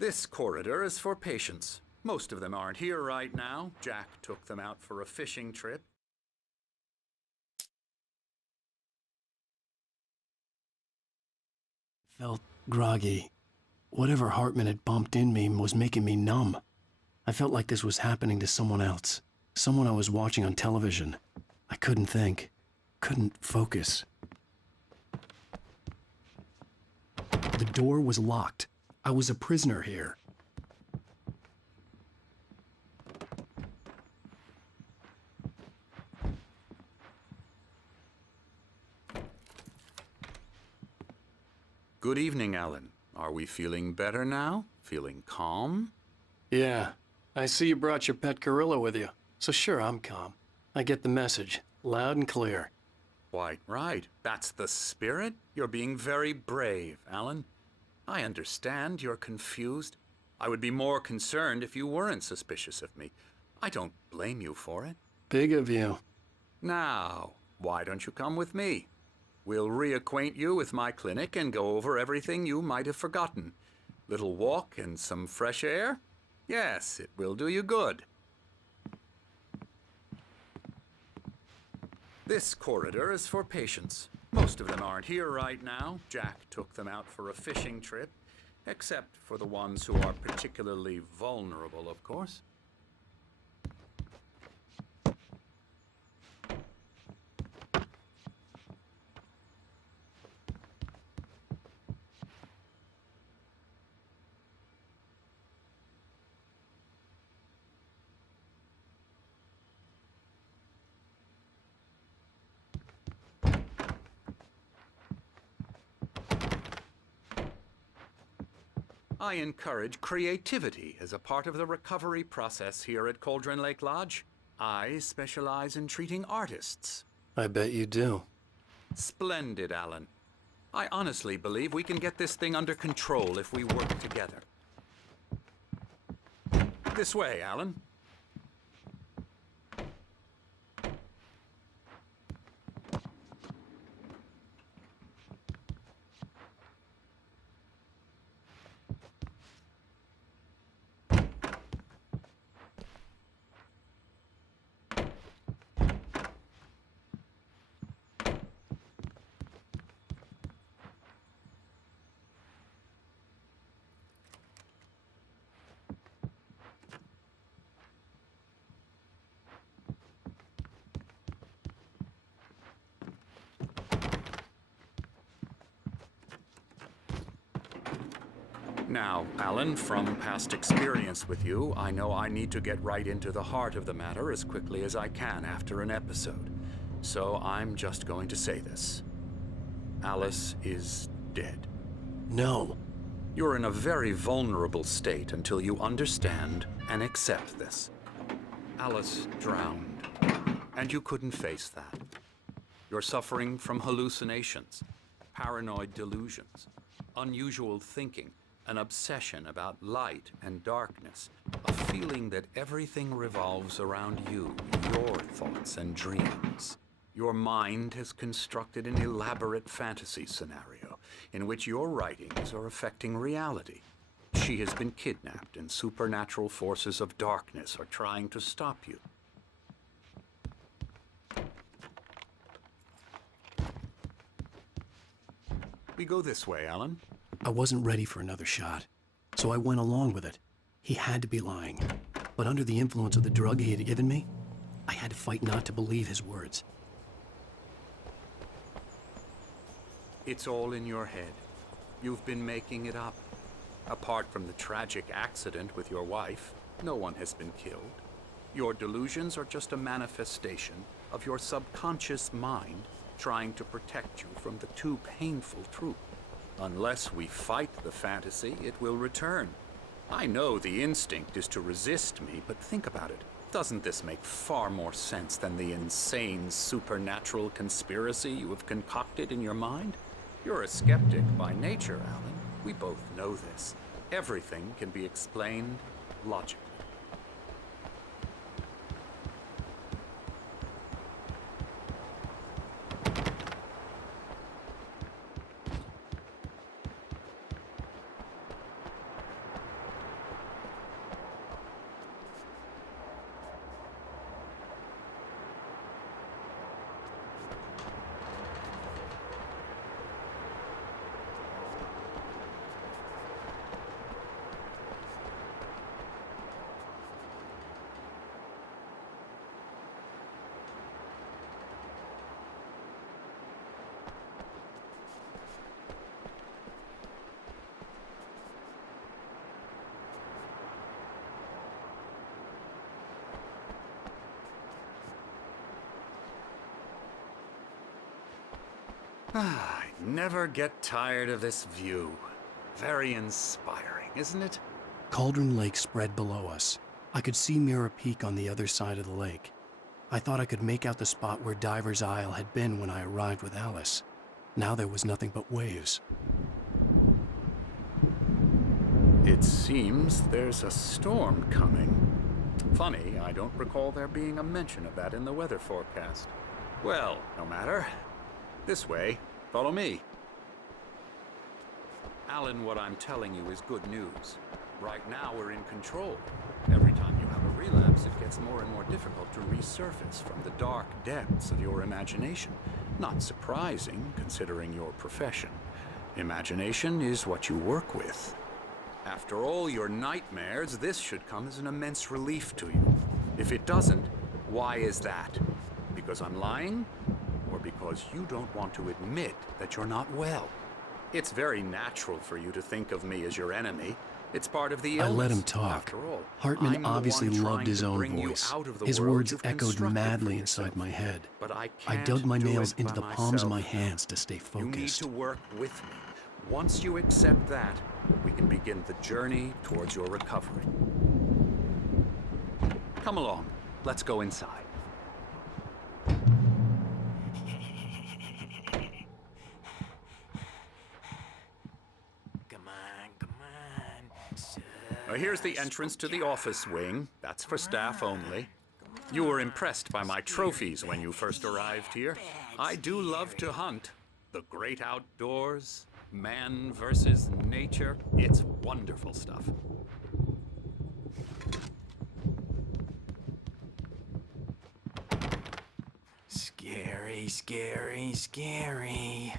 This corridor is for patients. Most of them aren't here right now. Jack took them out for a fishing trip. Felt groggy. Whatever Hartman had pumped in me was making me numb. I felt like this was happening to someone else. Someone I was watching on television. I couldn't think. Couldn't focus. The door was locked. I was a prisoner here. Good evening, Alan. Are we feeling better now? Feeling calm? Yeah. I see you brought your pet gorilla with you. So sure, I'm calm. I get the message. Loud and clear. Quite right. That's the spirit. You're being very brave, Alan. I understand you're confused. I would be more concerned if you weren't suspicious of me. I don't blame you for it. Big of you. Now, why don't you come with me? We'll reacquaint you with my clinic and go over everything you might have forgotten. Little walk and some fresh air? Yes, it will do you good. This corridor is for patients. Most of them aren't here right now. Jack took them out for a fishing trip, except for the ones who are particularly vulnerable, of course. I encourage creativity as a part of the recovery process here at Cauldron Lake Lodge. I specialize in treating artists. I bet you do. Splendid, Alan. I honestly believe we can get this thing under control if we work together. This way, Alan. Now, Alan, from past experience with you, I know I need to get right into the heart of the matter as quickly as I can after an episode. So I'm just going to say this. Alice is dead. No. You're in a very vulnerable state until you understand and accept this. Alice drowned, and you couldn't face that. You're suffering from hallucinations, paranoid delusions, unusual thinking, an obsession about light and darkness, a feeling that everything revolves around you, your thoughts and dreams. Your mind has constructed an elaborate fantasy scenario in which your writings are affecting reality. She has been kidnapped and supernatural forces of darkness are trying to stop you. We go this way, Alan. I wasn't ready for another shot, so I went along with it. He had to be lying. But under the influence of the drug he had given me, I had to fight not to believe his words. It's all in your head. You've been making it up. Apart from the tragic accident with your wife, no one has been killed. Your delusions are just a manifestation of your subconscious mind trying to protect you from the too painful truth. Unless we fight the fantasy, it will return. I know the instinct is to resist me, but think about it. Doesn't this make far more sense than the insane supernatural conspiracy you have concocted in your mind? You're a skeptic by nature, Alan. We both know this. Everything can be explained logically. I never get tired of this view. Very inspiring, isn't it? Cauldron Lake spread below us. I could see Mirror Peak on the other side of the lake. I thought I could make out the spot where Diver's Isle had been when I arrived with Alice. Now there was nothing but waves. It seems there's a storm coming. Funny, I don't recall there being a mention of that in the weather forecast. Well, no matter. This way. Follow me. Alan, what I'm telling you is good news. Right now we're in control. Every time you have a relapse, it gets more and more difficult to resurface from the dark depths of your imagination. Not surprising, considering your profession. Imagination is what you work with. After all your nightmares, this should come as an immense relief to you. If it doesn't, why is that? Because I'm lying? Or because you don't want to admit that you're not well? It's very natural for you to think of me as your enemy. It's part of the illness. I let him talk. After all, Hartman I'm the obviously one loved trying his to own bring you voice. out of the His world words you've echoed constructed madly for inside yourself. my head. But I I can't dug my do nails it into by the palms of my myself. hands to stay You need focused. to work with me. Once you accept that, we can begin the journey towards your recovery. Come along. Let's go inside. Come on. Here's the entrance to the office wing. That's for staff only. You were impressed by my trophies when you first arrived here. I do love to hunt. The great outdoors, man versus nature. It's wonderful stuff. Scary, scary, scary.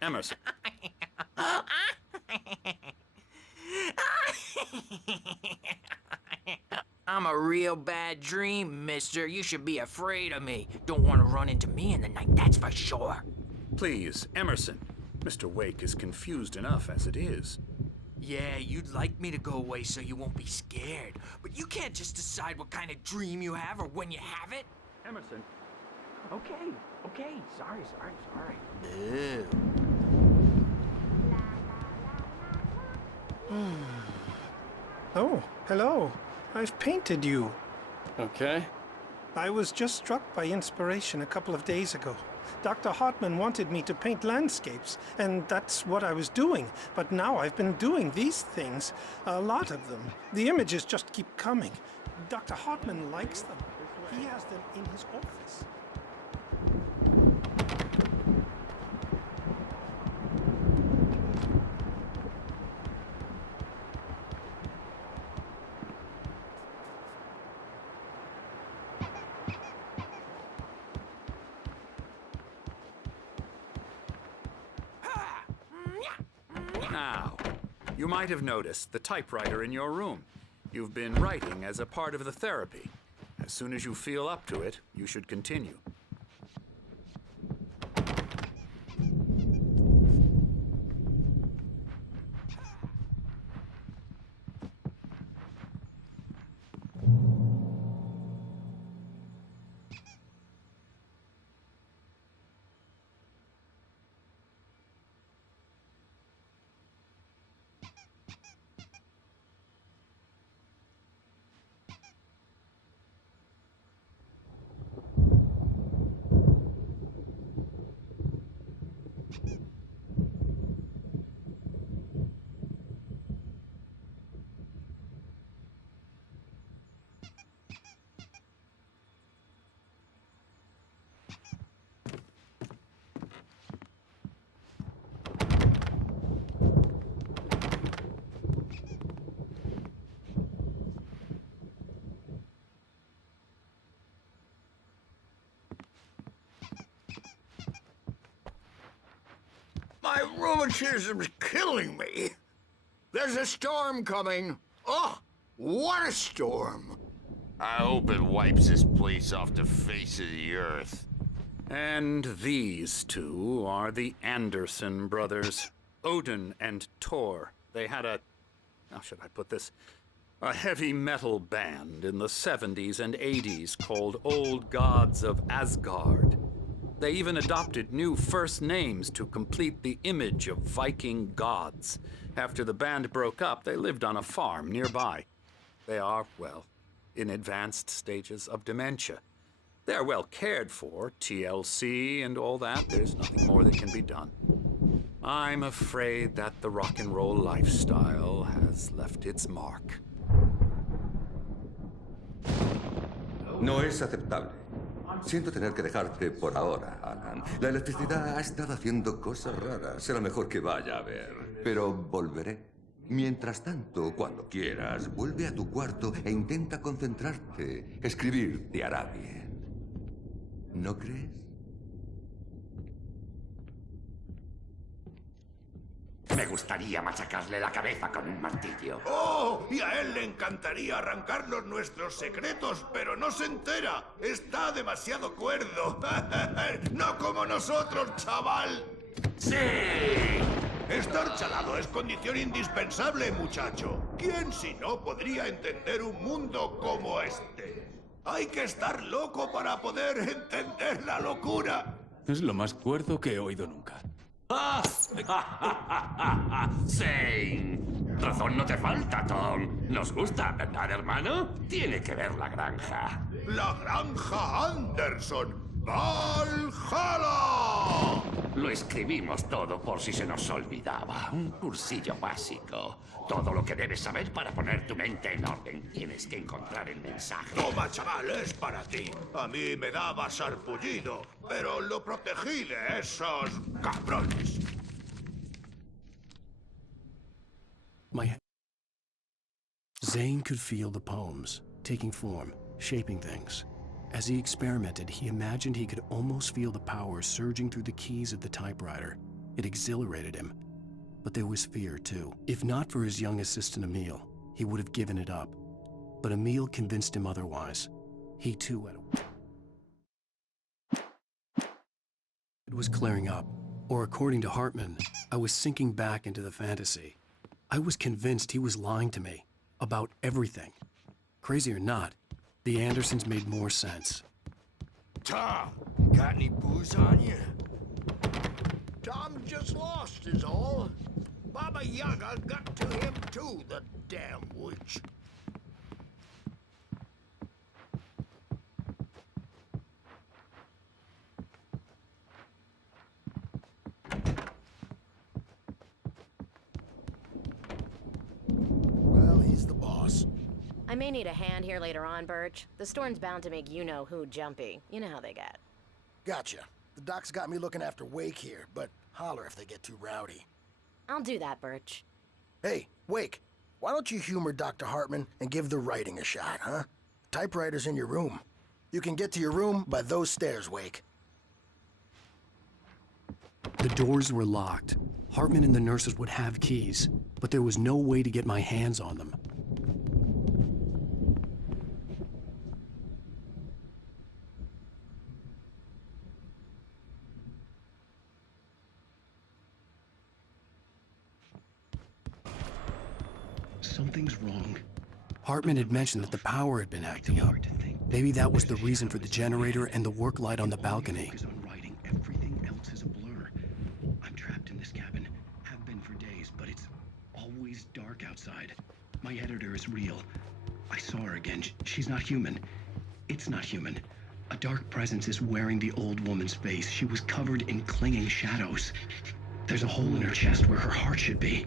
Emerson. I'm a real bad dream, mister. You should be afraid of me. Don't want to run into me in the night, that's for sure. Please, Emerson. Mr. Wake is confused enough as it is. Yeah, you'd like me to go away so you won't be scared. But you can't just decide what kind of dream you have or when you have it. Emerson. Okay. Sorry. Ew. Oh, hello. I've painted you. Okay. I was just struck by inspiration a couple of days ago. Dr. Hartman wanted me to paint landscapes, and that's what I was doing. But now I've been doing these things, a lot of them. The images just keep coming. Dr. Hartman likes them. He has them in his office. Now, you might have noticed the typewriter in your room. You've been writing as a part of the therapy. As soon as you feel up to it, you should continue. My rheumatism's killing me. There's a storm coming. Oh, what a storm. I hope it wipes this place off the face of the earth. And these two are the Anderson brothers, Odin and Tor. They had a... How should I put this? A heavy metal band in the 70s and 80s called Old Gods of Asgard. They even adopted new first names to complete the image of Viking gods. After the band broke up, they lived on a farm nearby. They are, well, in advanced stages of dementia. They're well cared for, TLC and all that. There's nothing more that can be done. I'm afraid that the rock and roll lifestyle has left its mark. No es aceptable. Siento tener que dejarte por ahora, Alan. La electricidad ha estado haciendo cosas raras. Será mejor que vaya a ver. Pero volveré. Mientras tanto, cuando quieras, vuelve a tu cuarto e intenta concentrarte. Escribir te hará bien. ¿No crees? Me gustaría machacarle la cabeza con un martillo. ¡Oh! Y a él le encantaría arrancarnos nuestros secretos, pero no se entera. Está demasiado cuerdo. No como nosotros, chaval. ¡Sí! Estar chalado es condición indispensable, muchacho. ¿Quién si no podría entender un mundo como este? Hay que estar loco para poder entender la locura. Es lo más cuerdo que he oído nunca. ¡Zane! Razón no te falta, Tom. Nos gusta, ¿verdad, hermano? Tiene que ver la granja. La granja Anderson. ¡Valhalla! Lo escribimos todo por si se nos olvidaba. Un cursillo básico. Todo lo que debes saber para poner tu mente en orden. Tienes que encontrar el mensaje. Toma, chaval, es para ti. A mí me daba sarpullido, pero lo protegí de esos cabrones. Zane could feel the poems, taking form, shaping things. As he experimented, he imagined he could almost feel the power surging through the keys of the typewriter. It exhilarated him. But there was fear, too. If not for his young assistant Emil, he would have given it up. But Emil convinced him otherwise. He, too, had It was clearing up. Or according to Hartman, I was sinking back into the fantasy. I was convinced he was lying to me. About everything. Crazy or not, the Andersons made more sense. Tom, got any booze on you? Tom just lost is all. Baba Yaga got to him too, the damn witch. Well, he's the boss. I may need a hand here later on, Birch. The storm's bound to make you-know-who jumpy. You know how they get. Gotcha. The doc's got me looking after Wake here, but holler if they get too rowdy. I'll do that, Birch. Hey, Wake, why don't you humor Dr. Hartman and give the writing a shot, huh? Typewriter's in your room. You can get to your room by those stairs, Wake. The doors were locked. Hartman and the nurses would have keys, but there was no way to get my hands on them. Something's wrong. Hartman had mentioned that the power had been acting up. Maybe that was the reason for the generator and the work light on the balcony. Everything else is a blur. I'm trapped in this cabin. Have been for days, but it's always dark outside. My editor is real. I saw her again. She's not human. It's not human. A dark presence is wearing the old woman's face. She was covered in clinging shadows. There's a hole in her chest where her heart should be.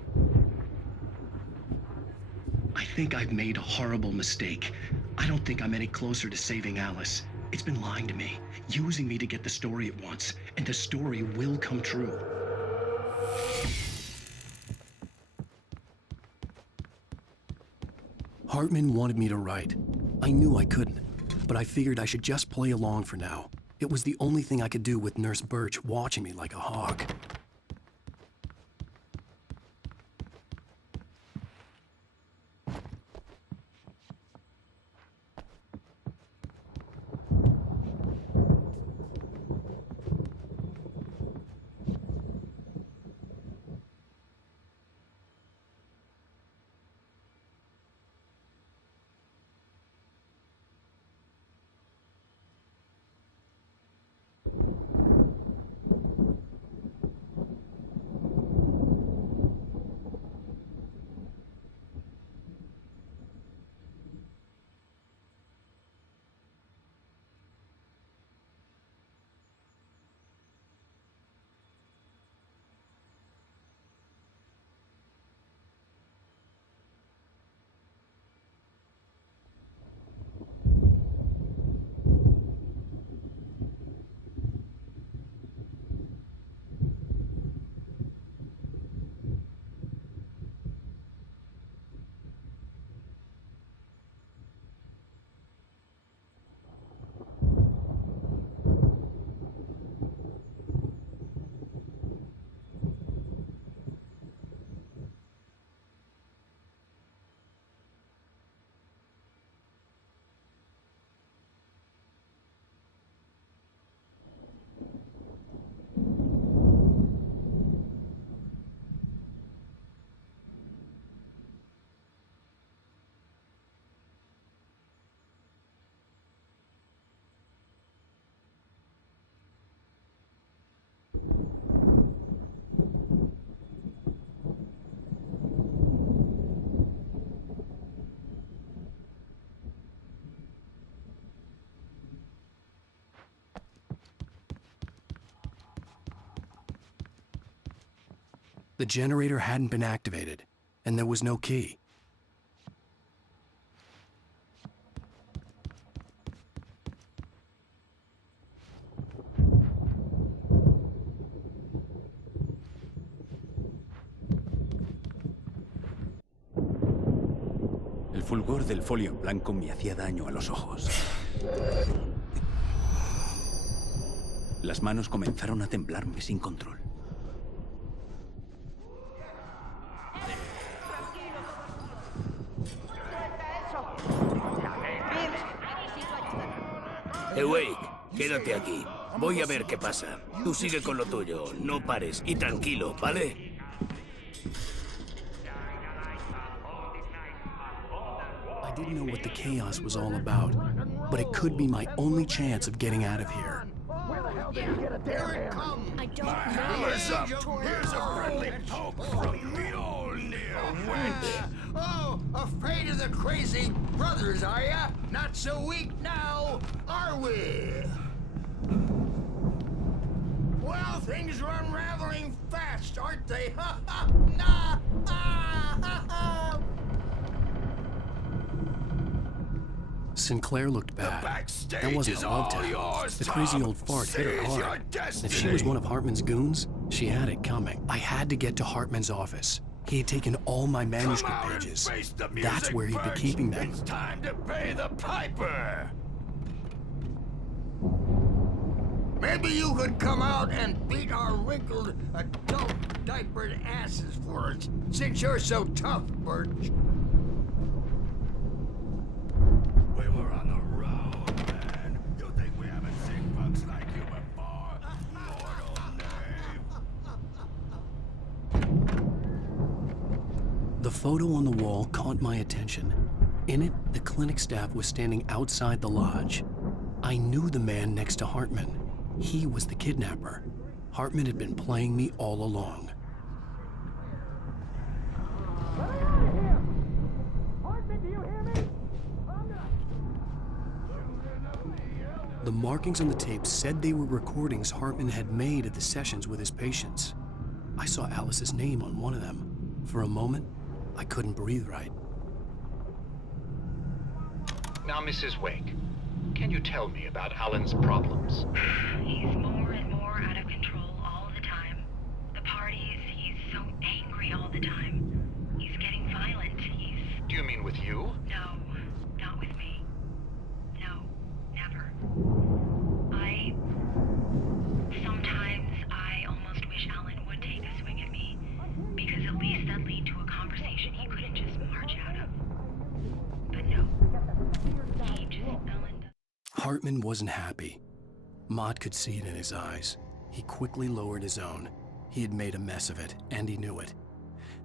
I think I've made a horrible mistake. I don't think I'm any closer to saving Alice. It's been lying to me, using me to get the story it wants, and the story will come true. Hartman wanted me to write. I knew I couldn't, but I figured I should just play along for now. It was the only thing I could do with Nurse Birch watching me like a hawk. The generator hadn't been activated, and there was no key. El fulgor del folio en blanco me hacía daño a los ojos. Las manos comenzaron a temblarme sin control. Wake, quédate aquí. Voy a ver qué pasa. Tú sigue con lo tuyo, no pares y tranquilo, ¿vale? I didn't know what the chaos was all about, but it could be my only chance of getting out of here. Here it comes! I don't know. Hammer's up! Here's a friendly poke from the old near wench! Oh, afraid of the crazy brothers, are ya? Not so weak now, are we? Well, things are unraveling fast, aren't they? Ha ha! Nah! Ah, ha ha! Sinclair looked bad. That wasn't a love tap. The crazy old fart hit her hard. And if she was one of Hartman's goons, she had it coming. I had to get to Hartman's office. He had taken all my manuscript pages. That's where he'd be keeping them. It's time to pay the piper! Maybe you could come out and beat our wrinkled, adult diapered asses for us, since you're so tough, Birch. We were on the road, man. You think we haven't seen punks like you before? Mortal knave. The photo on the wall caught my attention. In it, the clinic staff was standing outside the lodge. I knew the man next to Hartman. He was the kidnapper. Hartman had been playing me all along. The markings on the tape said they were recordings Hartman had made at the sessions with his patients. I saw Alice's name on one of them. For a moment, I couldn't breathe right. Now, Mrs. Wake, can you tell me about Alan's problems? He's more and more out of control all the time. The parties, he's so angry all the time. He's getting violent. Do you mean with you? No, not with me. No, never. Sometimes I almost wish Alan would take a swing at me, because at least that'd lead to a conversation he couldn't just march out of. But no. Hartman wasn't happy. Mott could see it in his eyes. He quickly lowered his own. He had made a mess of it, and he knew it.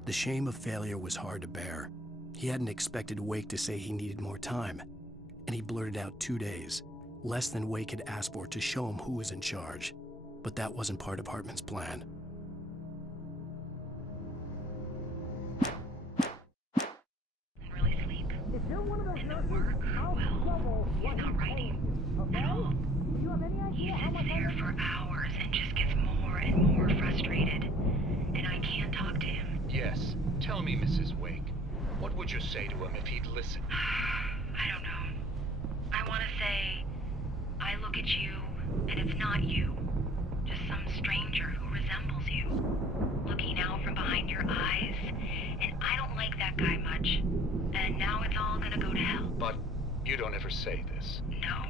The shame of failure was hard to bear. He hadn't expected Wake to say he needed more time, and he blurted out 2 days, less than Wake had asked for to show him who was in charge. But that wasn't part of Hartman's plan. Really sleep. And the work, well, he's not writing at all. He sits there for hours and just gets more and more frustrated. And I can't talk to him. Yes. Tell me, Mrs. Wake, what would you say to him if he'd listen? I don't know. I want to say, I look at you, and it's not you. Just some stranger who resembles you. Looking out from behind your eyes, and I don't like that guy much. And now it's all gonna go to hell. But you don't ever say this. No.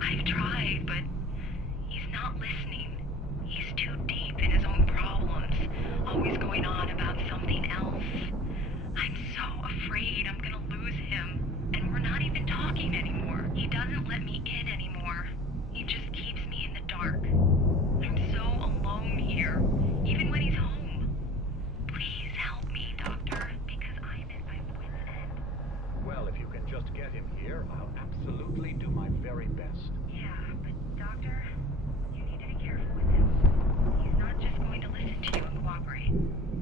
I've tried, but he's not listening. He's too deep in his own problems, always going on about something else. I'm so afraid I'm gonna lose him, and we're not even talking anymore. He doesn't let me in anymore. He just keeps me in the dark. I'm so alone here, even when he's home. Please help me, Doctor, because I'm at my wit's end. Well, if you can just get him here, I'll absolutely do my very best. Yeah, but Doctor, you need to be careful with him. He's not just going to listen to you and cooperate.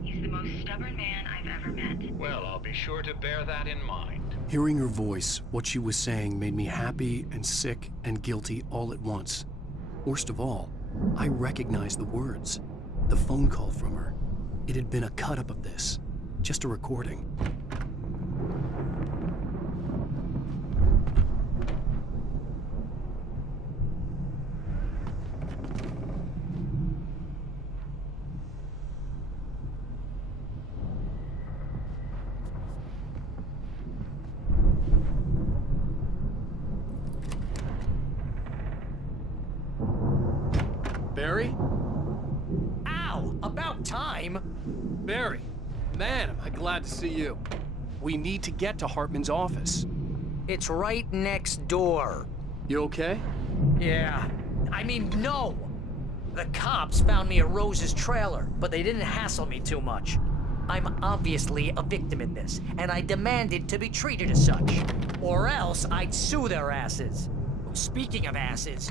He's the most stubborn man I've ever met. Well, I'll be sure to bear that in mind. Hearing her voice, what she was saying made me happy and sick and guilty all at once. Worst of all, I recognized the words. The phone call from her. It had been a cut-up of this. Just a recording. Barry? Ow! About time! Barry, man, am I glad to see you. We need to get to Hartman's office. It's right next door. You okay? Yeah. I mean, no! The cops found me at Rose's trailer, but they didn't hassle me too much. I'm obviously a victim in this, and I demanded to be treated as such. Or else I'd sue their asses. Speaking of asses...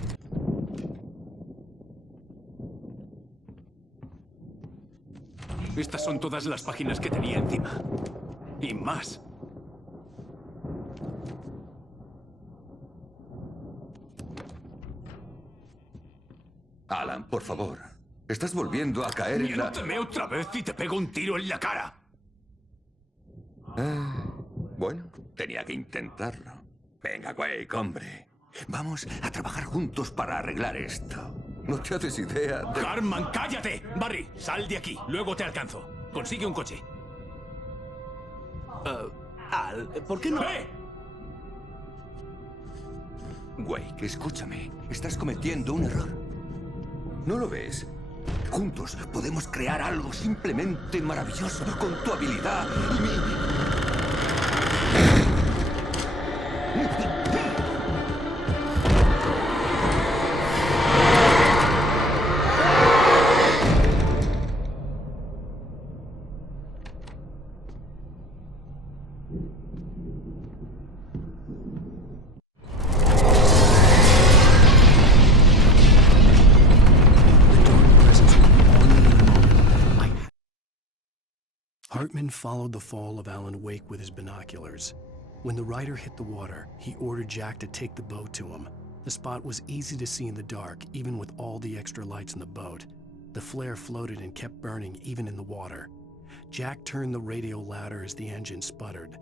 Estas son todas las páginas que tenía encima. Y más. Alan, por favor. Estás volviendo a caer en la... Miénteme otra vez y te pego un tiro en la cara. Bueno, tenía que intentarlo. Venga, Wake, hombre. Vamos a trabajar juntos para arreglar esto. No te haces idea de... Hartman, cállate. Barry, sal de aquí. Luego te alcanzo. Consigue un coche. Al, ¿por qué no...? ¡Ve! Wake, escúchame. Estás cometiendo un error. ¿No lo ves? Juntos podemos crear algo simplemente maravilloso con tu habilidad y mi... Hartman followed the fall of Alan Wake with his binoculars. When the rider hit the water, he ordered Jack to take the boat to him. The spot was easy to see in the dark, even with all the extra lights in the boat. The flare floated and kept burning even in the water. Jack turned the radio louder as the engine sputtered.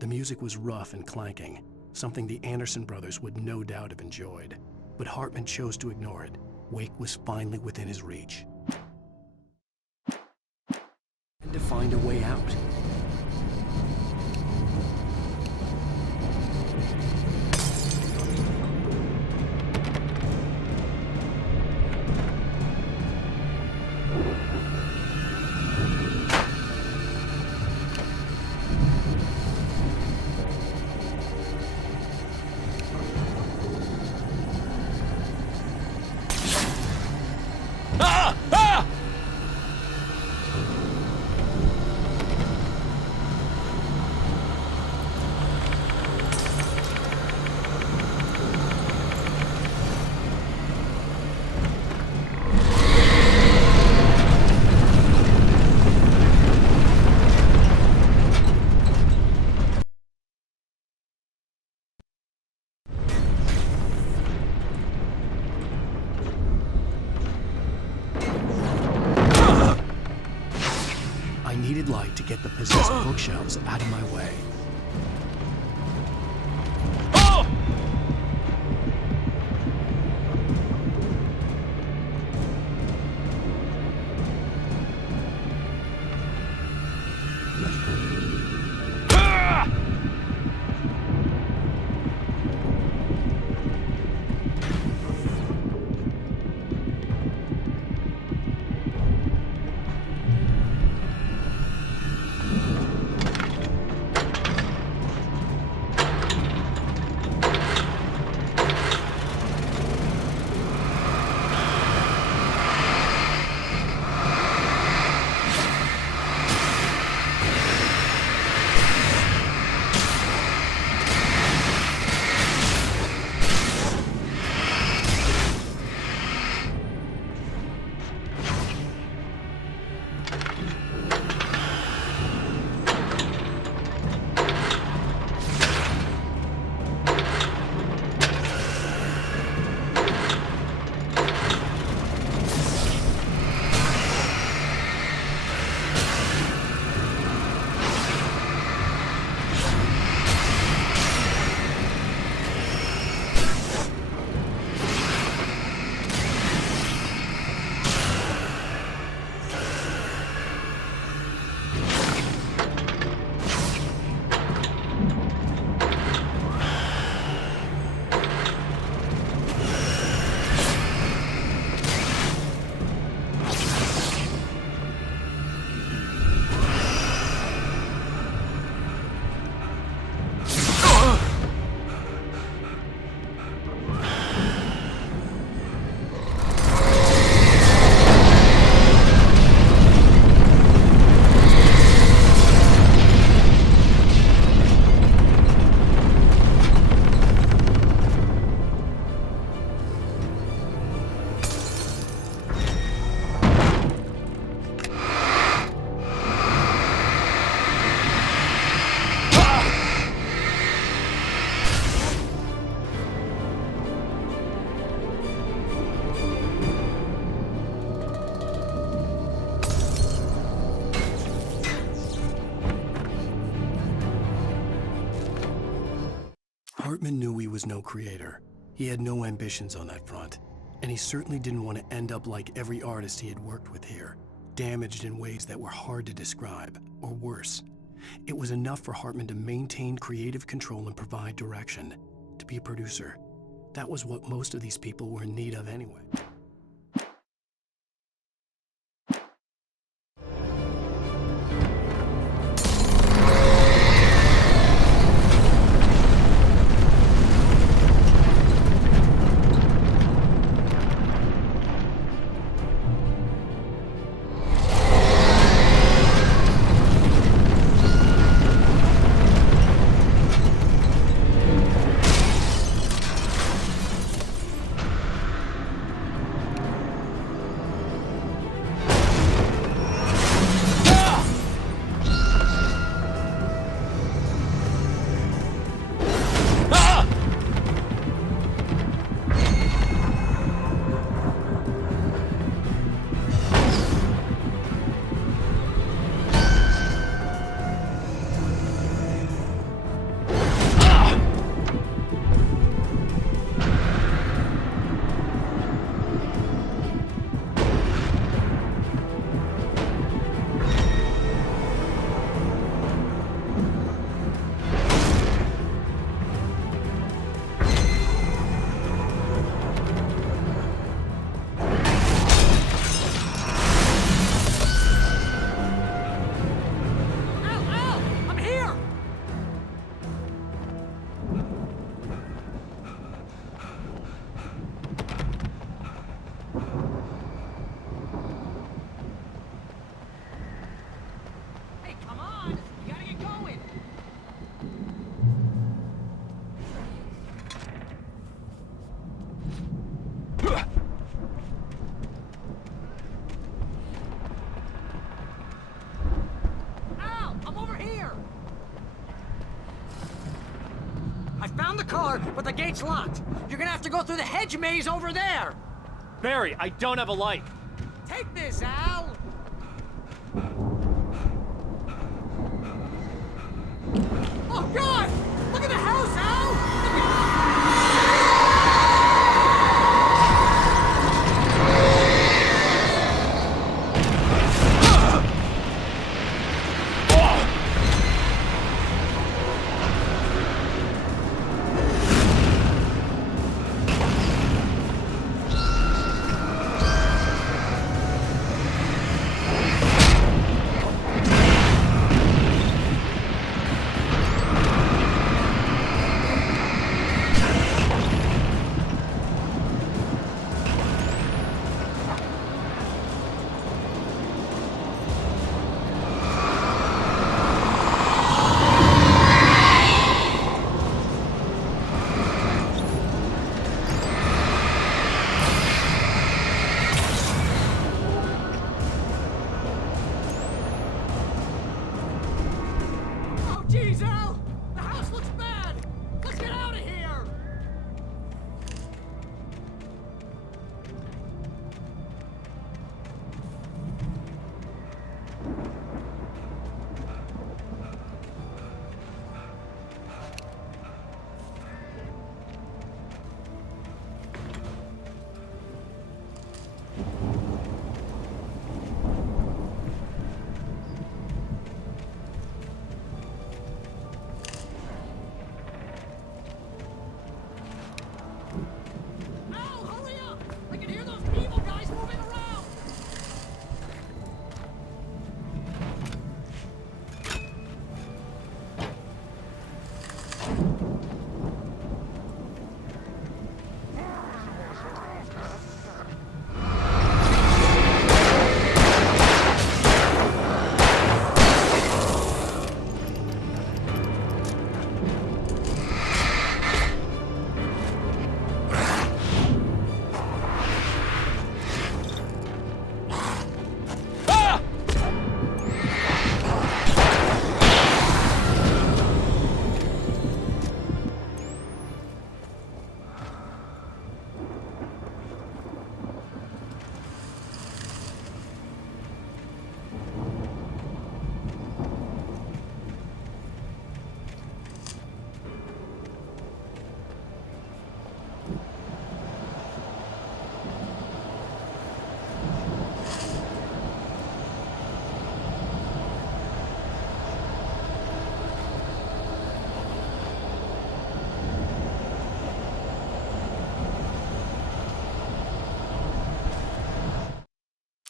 The music was rough and clanking, something the Anderson brothers would no doubt have enjoyed. But Hartman chose to ignore it. Wake was finally within his reach. And to find a way out. Needed light to get the possessed bookshelves out of my way. Hartman knew he was no creator. He had no ambitions on that front. And he certainly didn't want to end up like every artist he had worked with here, damaged in ways that were hard to describe, or worse. It was enough for Hartman to maintain creative control and provide direction, to be a producer. That was what most of these people were in need of anyway. Found the car, but the gate's locked. You're gonna have to go through the hedge maze over there. Barry, I don't have a light. Take this, Al. Oh, God! Look at the house, Al!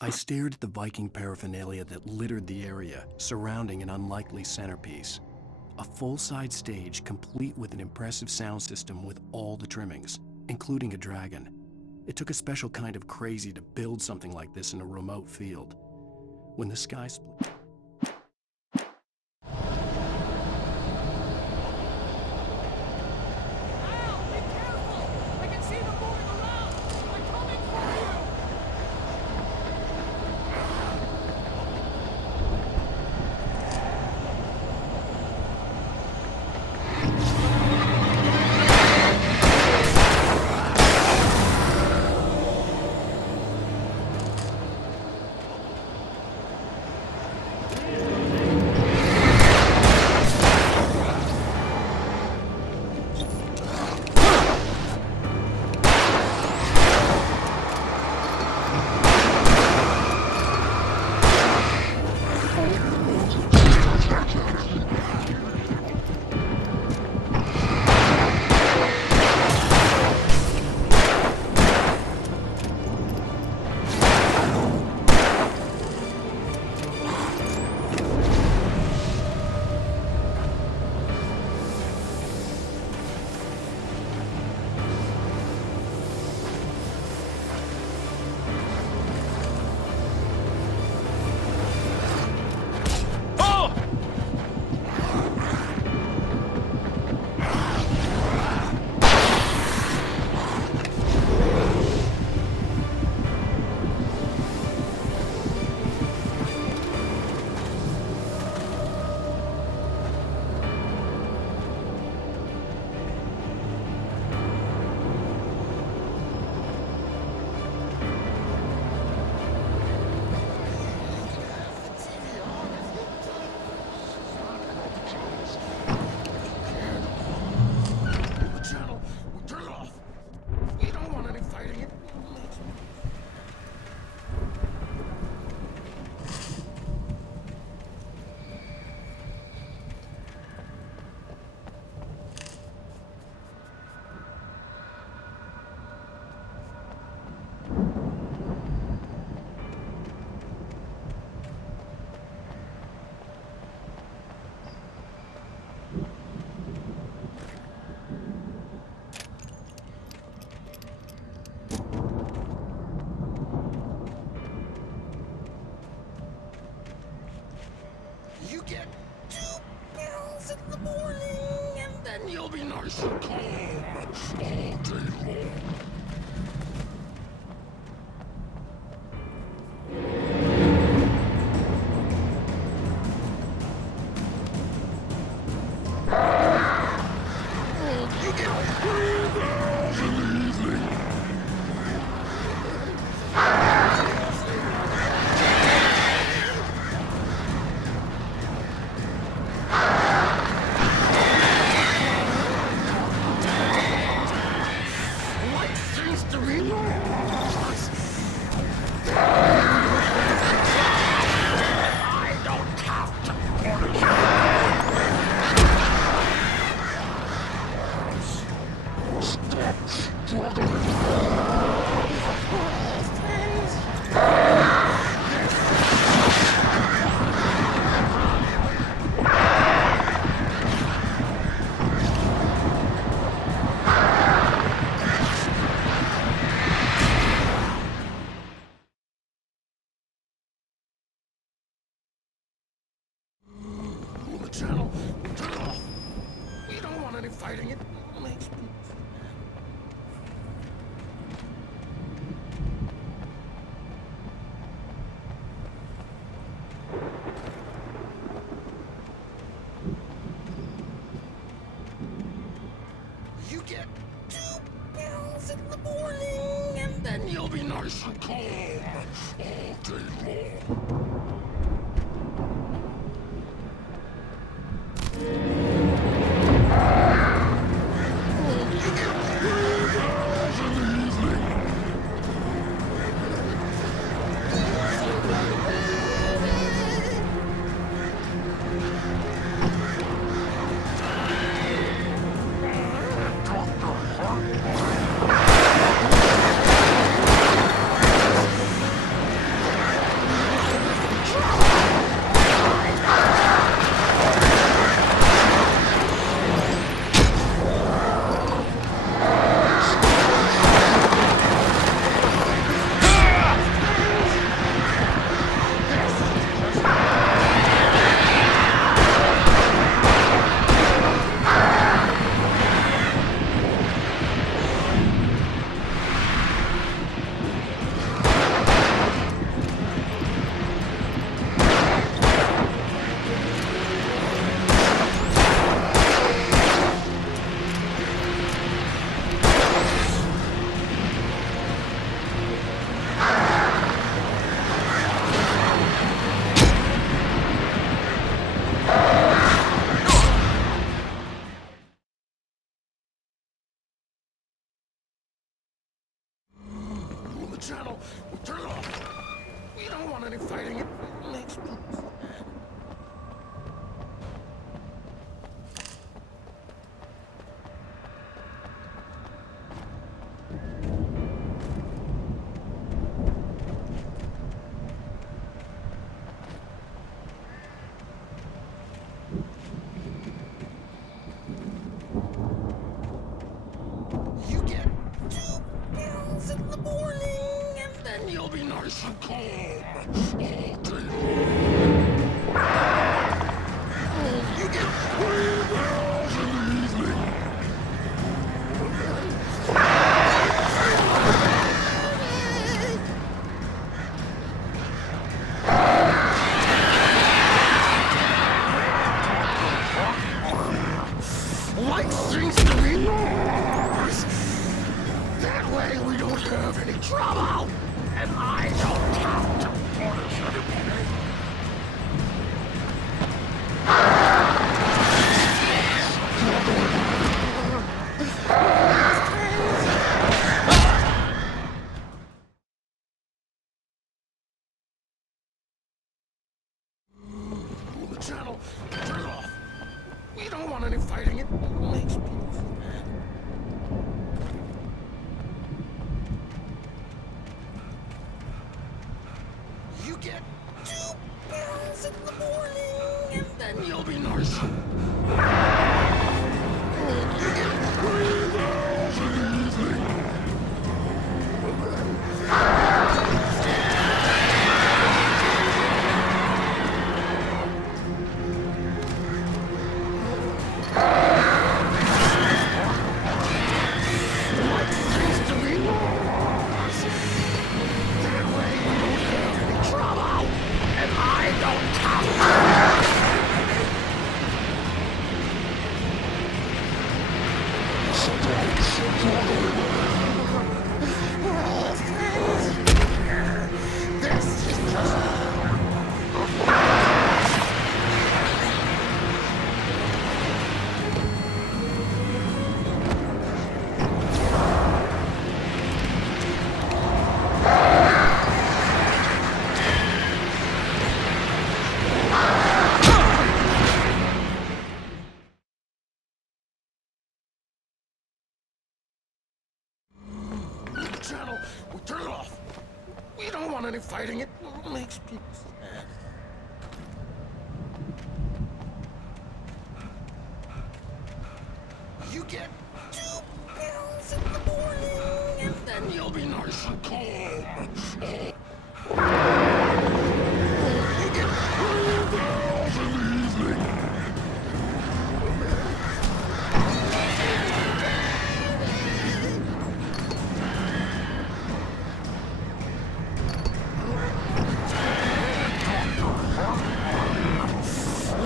I stared at the Viking paraphernalia that littered the area, surrounding an unlikely centerpiece. A full-size stage complete with an impressive sound system with all the trimmings, including a dragon. It took a special kind of crazy to build something like this in a remote field. When the sky split... You get 2 pills in the morning, and then you'll be nice and calm all day long. You get 3 pills in the evening. Channel, turn it off. We don't want any fighting. It makes me... You get 2 pills in the morning, and then you'll be nice and calm all day long. turn it off. We don't want any fighting. It makes me... You get 2 pills in the morning, and then you'll be nice and calm. You get 3 pills in the evening. Life seems to be yours. That way we don't have any trouble. And I don't have to punish anybody. The channel, turn it off. We don't want any fighting. It makes me... You get 2 pills in the morning, and then you'll be nice. You get 3 pills in the evening. Life seems to be yours. That way we don't have any trouble, and I don't have to. This is just... Channel, we turn it off. We don't want any fighting. It makes people sad. You get 2 pills in the morning, and then you'll be nice and calm. You get 3 pills in the evening.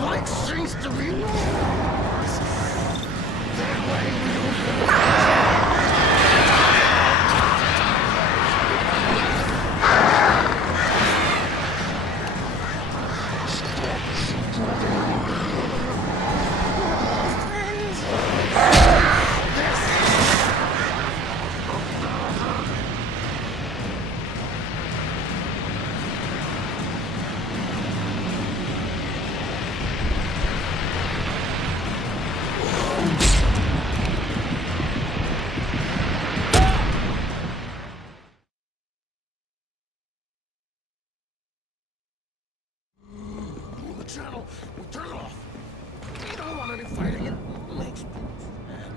Life seems to be yours. That way we don't have... The channel, we turn it off. We don't want any fighting. It makes people sad.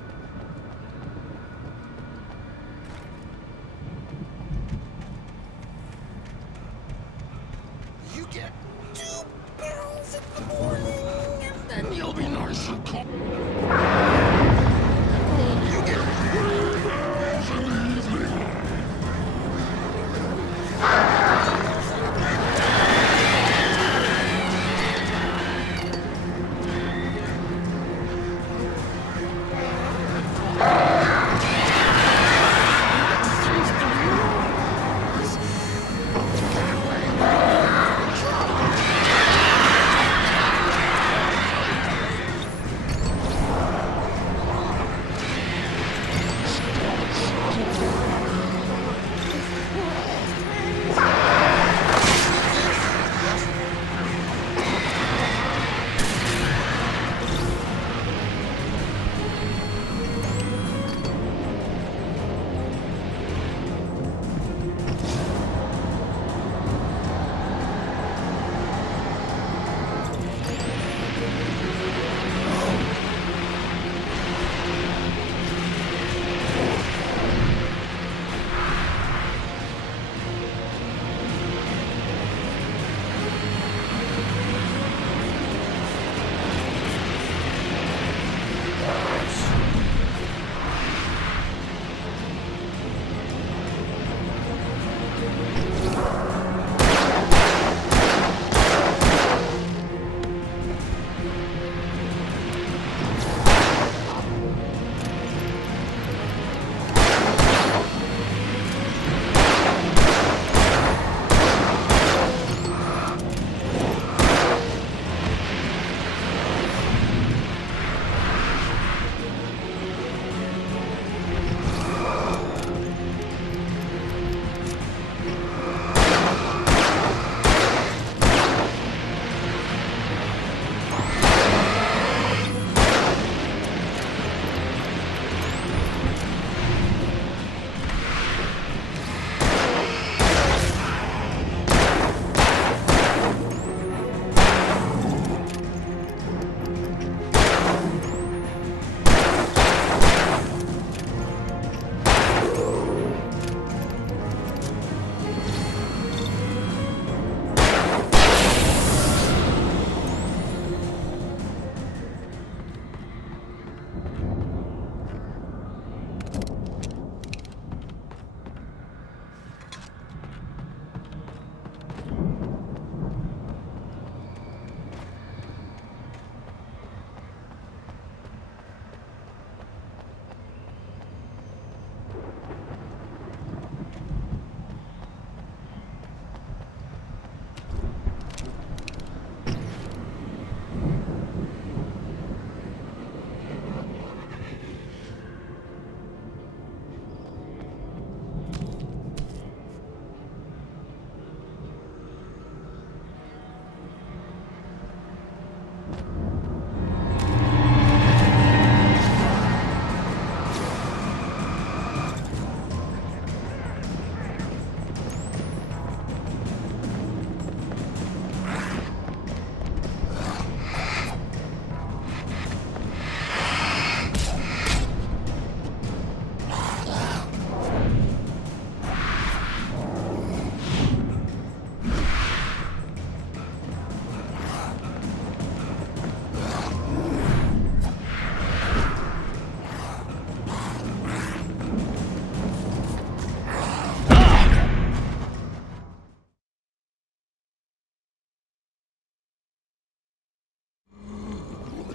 You get 2 pills in the morning, and then you'll be nice and calm. You get 3 pills in the evening.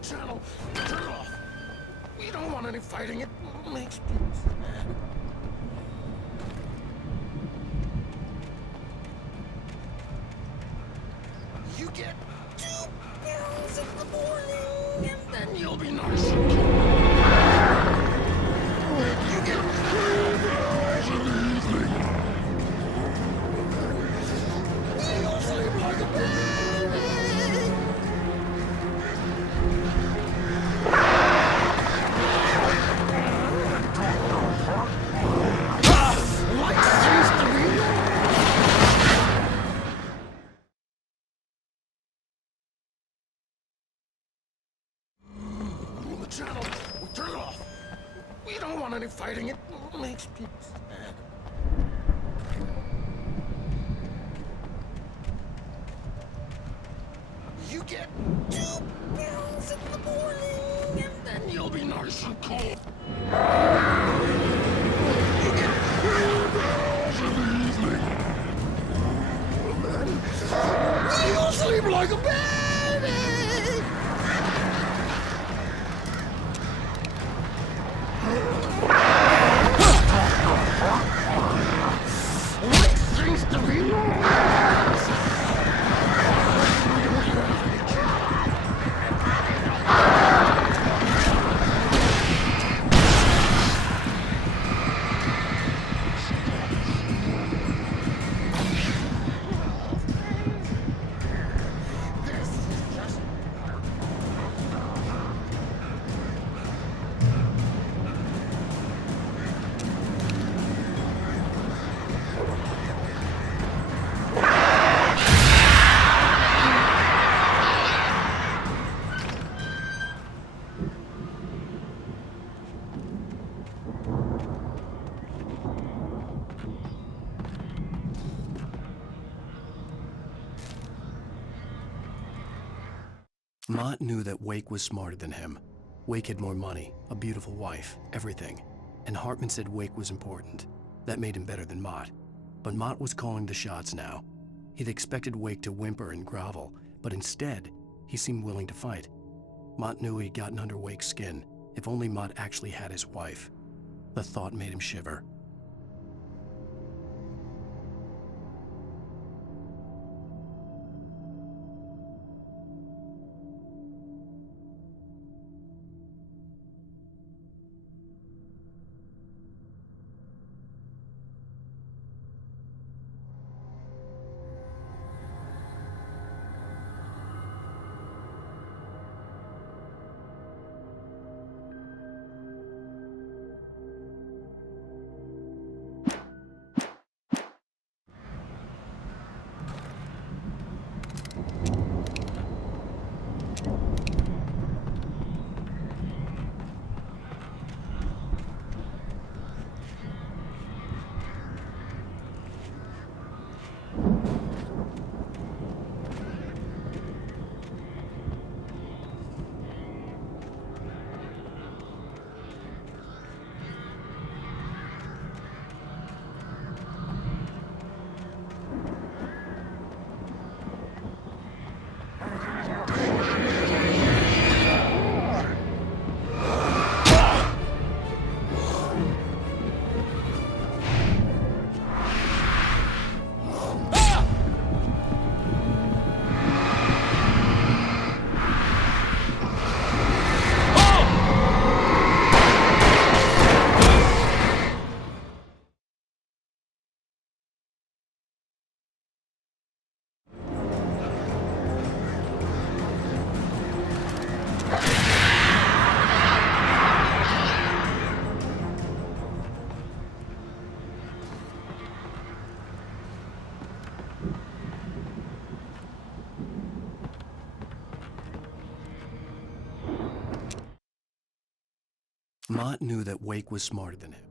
the channel. Turn it off. We don't want any fighting. It makes people mad. You get 2 pills in the morning, and then you'll be nice and cool. You get 3 pills in the evening. You'll sleep like a baby. Light seems to be the channel. We turn it off. We don't want any fighting. It makes people mad. You get 2 pills in the morning, and then you'll be nice and cool. You get 3 pills in the evening. And then you'll sleep like a baby. What seems to be Mott knew that Wake was smarter than him. Wake had more money, a beautiful wife, everything. And Hartman said Wake was important. That made him better than Mott. But Mott was calling the shots now. He'd expected Wake to whimper and grovel, but instead, he seemed willing to fight. Mott knew he'd gotten under Wake's skin. If only Mott actually had his wife. The thought made him shiver. Mott knew that Wake was smarter than him.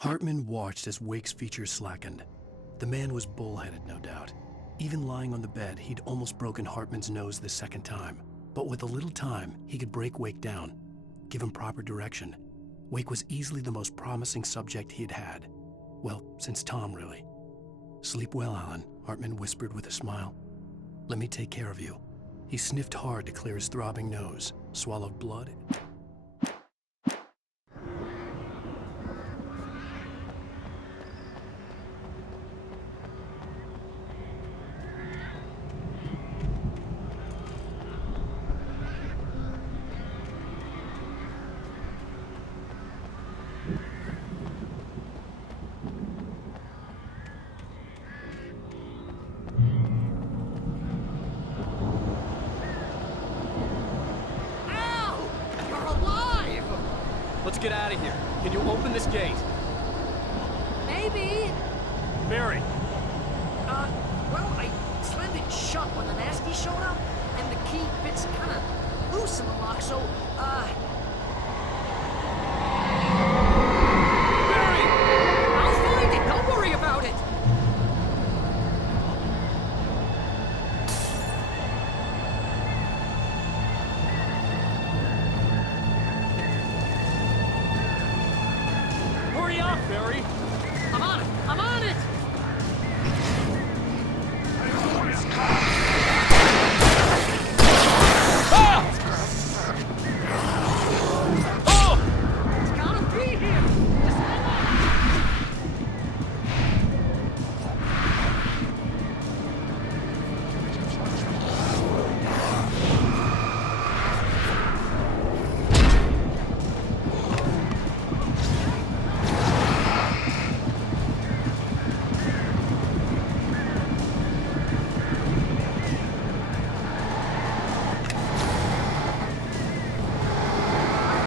Hartman watched as Wake's features slackened. The man was bullheaded, no doubt. Even lying on the bed, he'd almost broken Hartman's nose the second time. But with a little time, he could break Wake down, give him proper direction. Wake was easily the most promising subject he'd had. Well, since Tom, really. "Sleep well, Alan," Hartman whispered with a smile. "Let me take care of you." He sniffed hard to clear his throbbing nose, swallowed blood. Let's get out of here. Can you open this gate? Maybe. Barry! Well, I slammed it shut when the nasty showed up, and the key fits kind of loose in the lock, so, Barry! I'll find it! Don't worry about it! Hurry up, Barry! I'm on it! I'm on it!